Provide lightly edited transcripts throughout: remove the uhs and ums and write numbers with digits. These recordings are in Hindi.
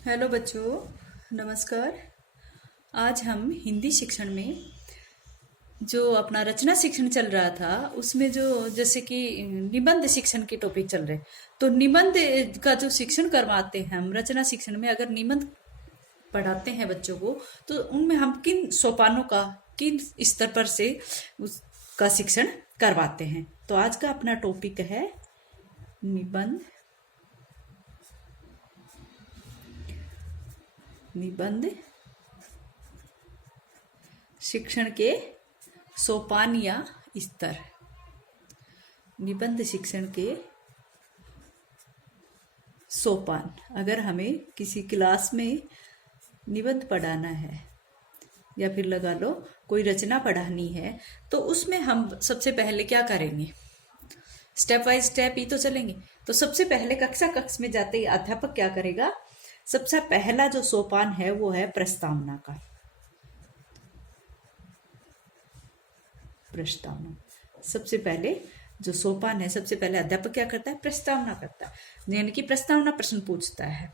हेलो बच्चों, नमस्कार। आज हम हिंदी शिक्षण में जो अपना रचना शिक्षण चल रहा था उसमें जो जैसे कि निबंध शिक्षण के टॉपिक चल रहे, तो निबंध का जो शिक्षण करवाते हैं हम रचना शिक्षण में, अगर निबंध पढ़ाते हैं बच्चों को तो उनमें हम किन सोपानों का, किन स्तर पर से उसका शिक्षण करवाते हैं। तो आज का अपना टॉपिक है निबंध निबंध शिक्षण के सोपान या स्तर। निबंध शिक्षण के सोपान, अगर हमें किसी क्लास में निबंध पढ़ाना है या फिर लगा लो कोई रचना पढ़ानी है, तो उसमें हम सबसे पहले क्या करेंगे, स्टेप बाय स्टेप ही तो चलेंगे। तो सबसे पहले कक्ष में जाते ही अध्यापक क्या करेगा, सबसे पहला जो सोपान है वो है प्रस्तावना का। प्रस्तावना सबसे पहले जो सोपान है, सबसे पहले अध्यापक क्या करता है, प्रस्तावना करता है, यानी कि प्रस्तावना प्रश्न पूछता है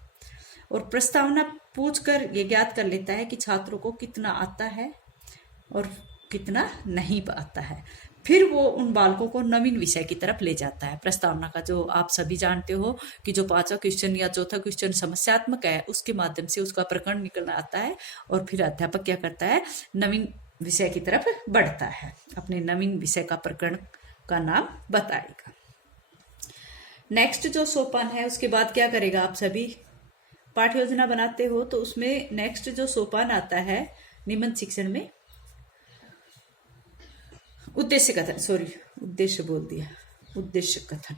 और प्रस्तावना पूछकर ये ज्ञात कर लेता है कि छात्रों को कितना आता है और कितना नहीं आता है। फिर वो उन बालकों को नवीन विषय की तरफ ले जाता है। प्रस्तावना का जो आप सभी जानते हो कि जो 5वां क्वेश्चन या चौथा क्वेश्चन समस्यात्मक है, उसके माध्यम से उसका प्रकरण निकलना आता है और फिर अध्यापक क्या करता है, नवीन विषय की तरफ बढ़ता है, अपने नवीन विषय का प्रकरण का नाम बताएगा। नेक्स्ट जो सोपान है उसके बाद क्या करेगा, आप सभी पाठ योजना बनाते हो तो उसमें नेक्स्ट जो सोपान आता है निबंध शिक्षण में, उद्देश्य कथन, उद्देश्य बोल दिया, उद्देश्य कथन,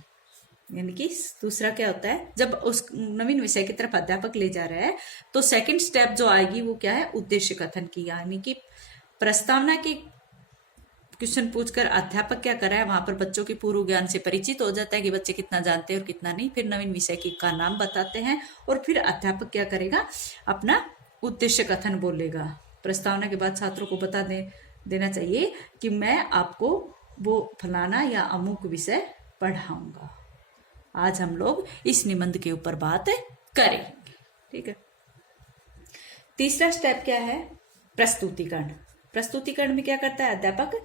यानी कि दूसरा क्या होता है, जब उस नवीन विषय की तरफ अध्यापक ले जा रहा है तो सेकंड स्टेप जो आएगी वो क्या है, उद्देश्य कथन की। यानी कि प्रस्तावना के क्वेश्चन पूछकर अध्यापक क्या कर रहा है, वहां पर बच्चों के पूर्व ज्ञान से परिचित हो जाता है कि बच्चे कितना जानते हैं और कितना नहीं। फिर नवीन विषय की का नाम बताते हैं और फिर अध्यापक क्या करेगा, अपना उद्देश्य कथन बोलेगा। प्रस्तावना के बाद छात्रों को बता देना चाहिए कि मैं आपको वो फलाना या अमुक विषय पढ़ाऊंगा। आज हम लोग इस निबंध के ऊपर बात करेंगे, ठीक है। तीसरा स्टेप क्या है, प्रस्तुतिकरण। प्रस्तुतिकरण में क्या करता है अध्यापक,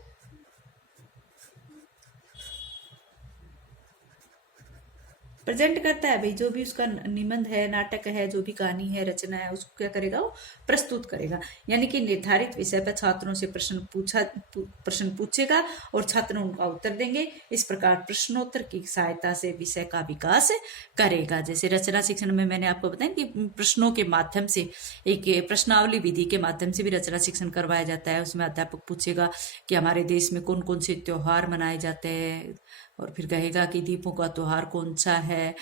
प्रेजेंट करता है भाई, जो भी उसका निबंध है, नाटक है, जो भी कहानी है, रचना है, उसको क्या करेगा, वो प्रस्तुत करेगा। यानी कि निर्धारित विषय पर छात्रों से प्रश्न पूछेगा और छात्र उनका उत्तर देंगे। इस प्रकार प्रश्नोत्तर की सहायता से विषय का विकास करेगा। जैसे रचना शिक्षण में मैंने आपको बताया कि प्रश्नों के माध्यम से, एक प्रश्नावली विधि के माध्यम से भी रचना शिक्षण करवाया जाता है। उसमें अध्यापक पूछेगा कि हमारे देश में कौन कौन से त्योहार मनाए जाते हैं, और फिर कहेगा कि दीपों का त्योहार कौन सा है,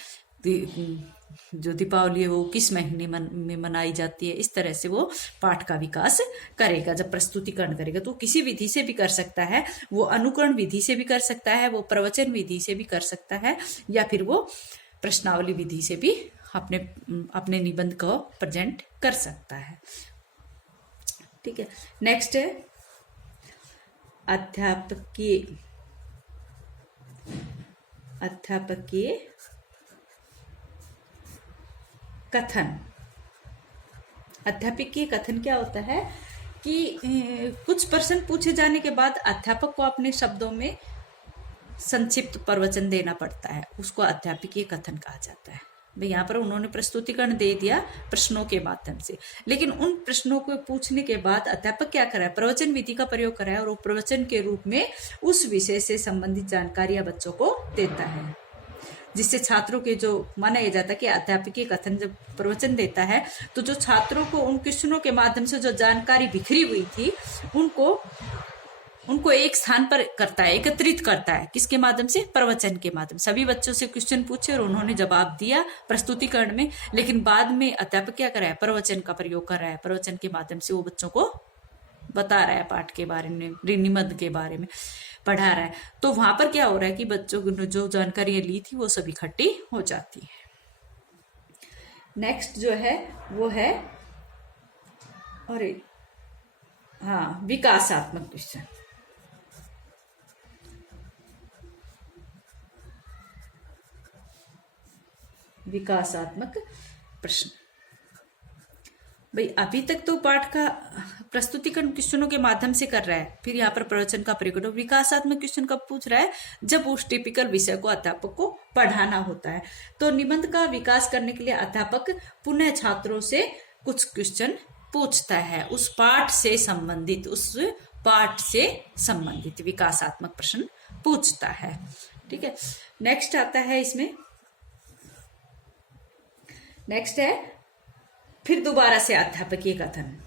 जो दीपावली है वो किस महीने में मनाई जाती है। इस तरह से वो पाठ का विकास करेगा। जब प्रस्तुतिकरण करेगा तो किसी विधि से भी कर सकता है, वो अनुकरण विधि से भी कर सकता है, वो प्रवचन विधि से भी कर सकता है, या फिर वो प्रश्नावली विधि से भी अपने निबंध को प्रेजेंट कर सकता है, ठीक है। नेक्स्ट है अध्यापकीय कथन। अध्यापकीय कथन क्या होता है कि कुछ प्रश्न पूछे जाने के बाद अध्यापक को अपने शब्दों में संक्षिप्त प्रवचन देना पड़ता है, उसको अध्यापकीय कथन कहा जाता है। भाई यहाँ पर उन्होंने प्रस्तुतिकरण दे दिया प्रश्नों के माध्यम से, लेकिन उन प्रश्नों को पूछने के बाद अध्यापक क्या करा है, प्रवचन विधि का प्रयोग करा है और वो प्रवचन के रूप में उस विषय से संबंधित जानकारियां बच्चों को देता है, जिससे छात्रों के जो माना यह जाता है कि अध्यापकीय कथन जब प्रवचन देता है तो जो छात्रों को उन क्वेश्चनों के माध्यम से जो जानकारी बिखरी हुई थी उनको एक स्थान पर करता है, एकत्रित करता है। किसके माध्यम से, प्रवचन के माध्यम। सभी बच्चों से क्वेश्चन पूछे और उन्होंने जवाब दिया प्रस्तुतिकरण में, लेकिन बाद में अध्यापक क्या कर रहा है, प्रवचन का प्रयोग कर रहा है। प्रवचन के माध्यम से वो बच्चों को बता रहा है, पाठ के बारे में, निबंध के बारे में पढ़ा रहा है। तो वहां पर क्या हो रहा है कि बच्चों ने जो जानकारियां ली थी वो सब इकट्ठी हो जाती है। नेक्स्ट जो है वो है विकासात्मक क्वेश्चन। विकासात्मक प्रश्न। भाई अभी तक तो पाठ का प्रस्तुतिकरण क्वेश्चनों के माध्यम से कर रहा है, फिर यहाँ पर प्रवचन का प्रयोग। विकासात्मक क्वेश्चन कब पूछ रहा है? जब उस टिपिकल विषय को अध्यापक को पढ़ाना होता है। तो निबंध का विकास करने के लिए अध्यापक पुनः छात्रों से कुछ क्वेश्चन पूछता है, उस पाठ से संबंधित विकासात्मक प्रश्न पूछता है। ठीक है, नेक्स्ट आता है इसमें, नेक्स्ट है फिर दोबारा से अध्यापकीय कथन।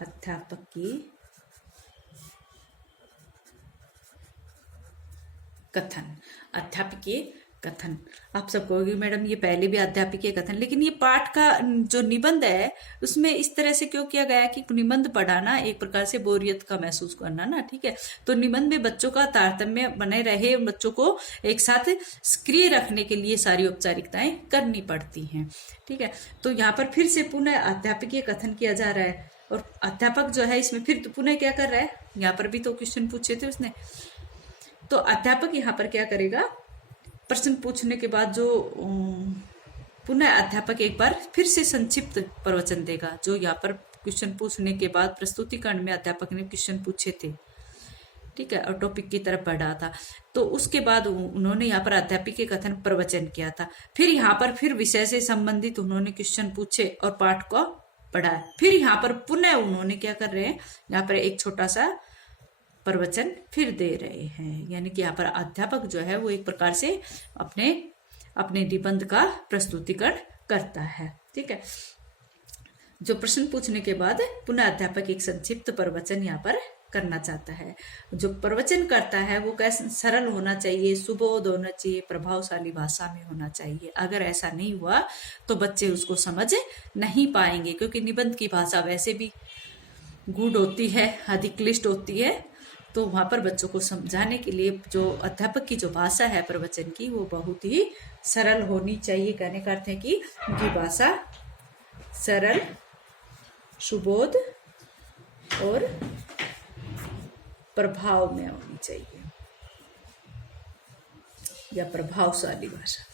अध्यापकीय कथन, अध्यापकीय कथन। आप सब कहोगे मैडम ये पहले भी अध्यापकीय कथन, लेकिन ये पाठ का जो निबंध है उसमें इस तरह से क्यों किया गया है कि निबंध पढ़ाना एक प्रकार से बोरियत का महसूस करना ना। ठीक है, तो निबंध में बच्चों का तारतम्य बने रहे, बच्चों को एक साथ सक्रिय रखने के लिए सारी औपचारिकताएं करनी पड़ती हैं। ठीक है, तो यहाँ पर फिर से पुनः अध्यापकीय कथन किया जा रहा है, और अध्यापक जो है इसमें फिर तो पुनः क्या कर रहा है, यहाँ पर भी तो क्वेश्चन पूछे थे उसने, तो अध्यापक यहाँ पर क्या करेगा, प्रश्न पूछने के बाद जो पुनः अध्यापक एक बार फिर से संक्षिप्त प्रवचन देगा। जो यहाँ पर क्वेश्चन पूछने के बाद प्रस्तुतिकरण में अध्यापक ने क्वेश्चन पूछे थे, ठीक है, और टॉपिक की तरफ बढ़ा था, तो उसके बाद उन्होंने यहाँ पर अध्यापकीय कथन प्रवचन किया था। फिर यहाँ पर फिर विषय से संबंधित उन्होंने क्वेश्चन पूछे और पाठ को पढ़ाया। फिर यहाँ पर पुनः उन्होंने क्या कर रहे हैं, यहाँ पर एक छोटा सा प्रवचन फिर दे रहे हैं। यानी कि यहाँ पर अध्यापक जो है वो एक प्रकार से अपने निबंध का प्रस्तुतिकरण करता है। ठीक है, जो प्रश्न पूछने के बाद पुनः अध्यापक एक संक्षिप्त प्रवचन यहाँ पर करना चाहता है। जो प्रवचन करता है वो कैसे सरल होना चाहिए, सुबोध होना चाहिए, प्रभावशाली भाषा में होना चाहिए। अगर ऐसा नहीं हुआ तो बच्चे उसको समझ नहीं पाएंगे, क्योंकि निबंध की भाषा वैसे भी गूढ़ होती है, अधिक क्लिष्ट होती है, तो वहां पर बच्चों को समझाने के लिए जो अध्यापक की जो भाषा है प्रवचन की वो बहुत ही सरल होनी चाहिए। कहने का अर्थ है कि उनकी भाषा सरल, सुबोध और प्रभाव में होनी चाहिए, या प्रभावशाली भाषा।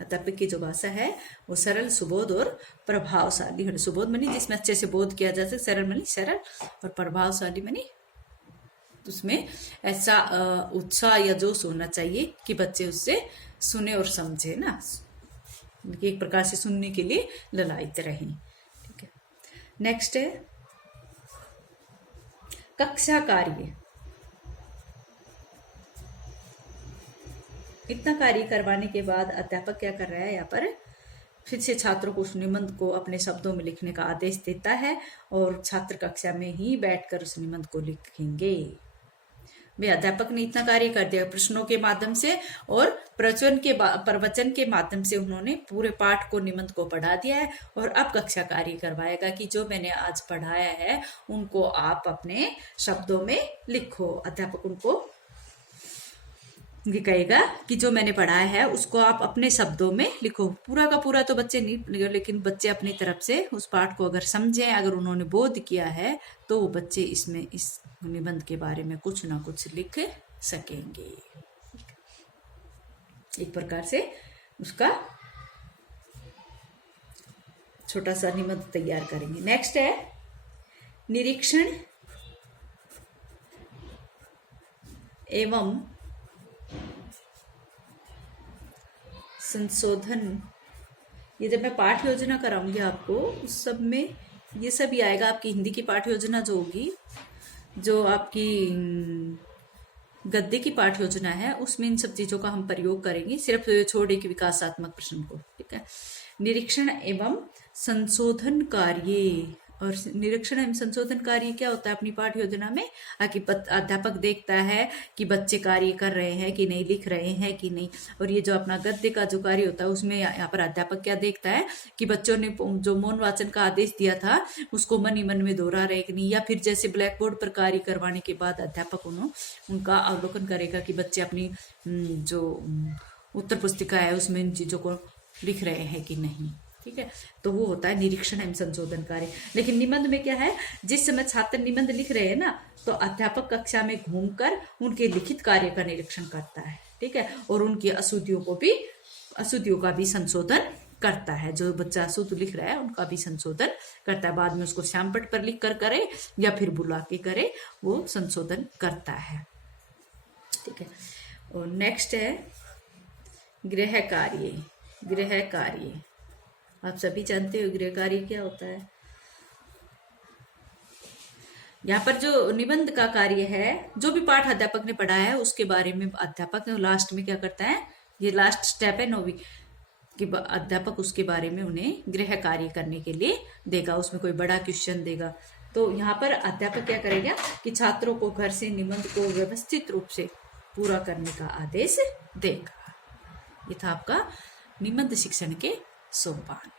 अध्यापक की जो भाषा है वो सरल, सुबोध और प्रभावशाली होनी। सुबोध मनी जिसमें अच्छे से बोध किया जा सके, सरल मनी सरल, और प्रभावशाली मनी उसमें ऐसा उत्साह या जोश होना चाहिए कि बच्चे उससे सुने और समझे ना, एक प्रकार से सुनने के लिए ललायित रहें। ठीक है, नेक्स्ट है कक्षा कार्य। इतना कार्य करवाने के बाद अध्यापक क्या कर रहा है, यहाँ पर फिर से छात्रों को उस निबंध को अपने शब्दों में लिखने का आदेश देता है, और छात्र कक्षा में ही बैठकर उस निबंध को लिखेंगे। भाई अध्यापक ने इतना कार्य कर दिया, प्रश्नों के माध्यम से और प्रवचन के माध्यम से उन्होंने पूरे पाठ को, निबंध को पढ़ा दिया है, और अब कक्षा कार्य करवाएगा कि जो मैंने आज पढ़ाया है उनको आप अपने शब्दों में लिखो। अध्यापक उनको ये कहेगा कि जो मैंने पढ़ाया है उसको आप अपने शब्दों में लिखो। पूरा का पूरा तो बच्चे नहीं, लेकिन बच्चे अपनी तरफ से उस पाठ को अगर समझें, अगर उन्होंने बोध किया है, तो वो बच्चे इसमें इस निबंध के बारे में कुछ ना कुछ लिख सकेंगे। एक प्रकार से उसका छोटा सा निबंध तैयार करेंगे। नेक्स्ट है निरीक्षण एवं संशोधन। ये जब मैं पाठ योजना कराऊंगी आपको, उस सब में ये सब ही आएगा। आपकी हिंदी की पाठ योजना जो होगी, जो आपकी गद्य की पाठ योजना है, उसमें इन सब चीजों का हम प्रयोग करेंगे, सिर्फ छोड़े कि विकासात्मक प्रश्न को। ठीक है, निरीक्षण एवं संशोधन कार्य। और निरीक्षण एवं संशोधन कार्य क्या होता है अपनी पाठ योजना में, कि अध्यापक देखता है कि बच्चे कार्य कर रहे हैं कि नहीं, लिख रहे हैं कि नहीं। और ये जो अपना गद्य का जो कार्य होता है उसमें यहाँ पर अध्यापक क्या देखता है कि बच्चों ने जो मौन वाचन का आदेश दिया था उसको मन ही मन में दोहरा रहे कि नहीं, या फिर जैसे ब्लैक बोर्ड पर कार्य करवाने के बाद अध्यापक उनका अवलोकन करेगा कि बच्चे अपनी जो उत्तर पुस्तिका है उसमें इन चीजों को लिख रहे हैं कि नहीं। ठीक है, तो वो होता है निरीक्षण एवं संशोधन कार्य। लेकिन निबंध में क्या है, जिस समय छात्र निबंध लिख रहे हैं ना, तो अध्यापक कक्षा में घूमकर उनके लिखित कार्य का निरीक्षण करता है। ठीक है, और उनकी अशुद्धियों का भी संशोधन करता है। जो बच्चा अशुद्ध लिख रहा है उनका भी संशोधन करता है। बाद में उसको श्यामपट पर लिख कर करे या फिर बुला के करे, वो संशोधन करता है। ठीक है, और नेक्स्ट है गृह कार्य। गृह कार्य आप सभी जानते हो गृह कार्य क्या होता है। यहाँ पर जो निबंध का कार्य है, जो भी पाठ अध्यापक ने पढ़ाया है उसके बारे में अध्यापक लास्ट में क्या करता है, ये लास्ट स्टेप है 9वीं कि अध्यापक उसके बारे में उन्हें गृह कार्य करने के लिए देगा, उसमें कोई बड़ा क्वेश्चन देगा। तो यहाँ पर अध्यापक क्या करेगा कि छात्रों को घर से निबंध को व्यवस्थित रूप से पूरा करने का आदेश देगा। ये था आपका निबंध शिक्षण के सोपान।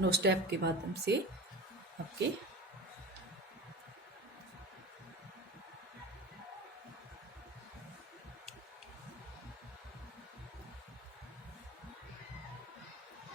9 स्टेप के माध्यम से आपके